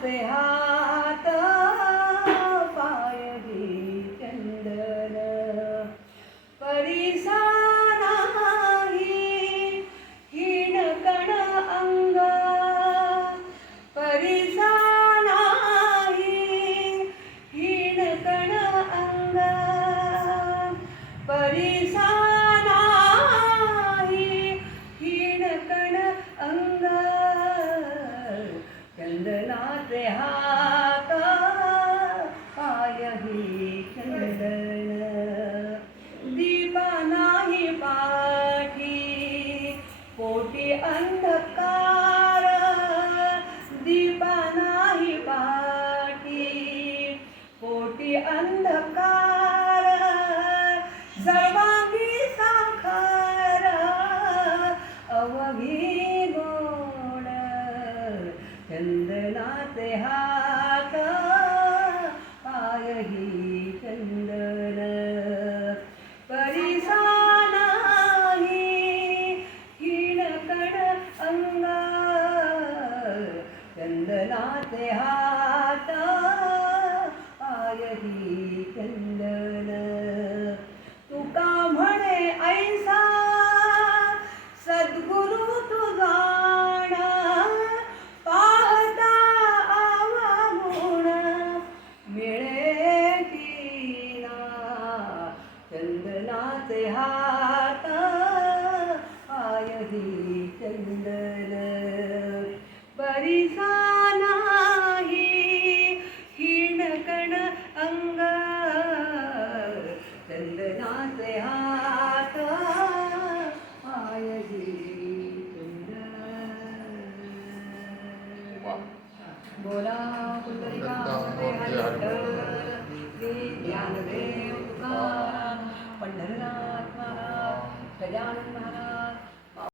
对哈 पोटी अंधकार सर्वांगी साखर अवघी गोड चंदनाचे हात पायही चंदन परिसा नाही हिणकड अंग चंदनाचे हात पायही चंदन तुका म्हणे ऐसा सद्गुरु तुझाण पाहता आवागुण मिळे की ना चंदनाचे हात. पायही बोला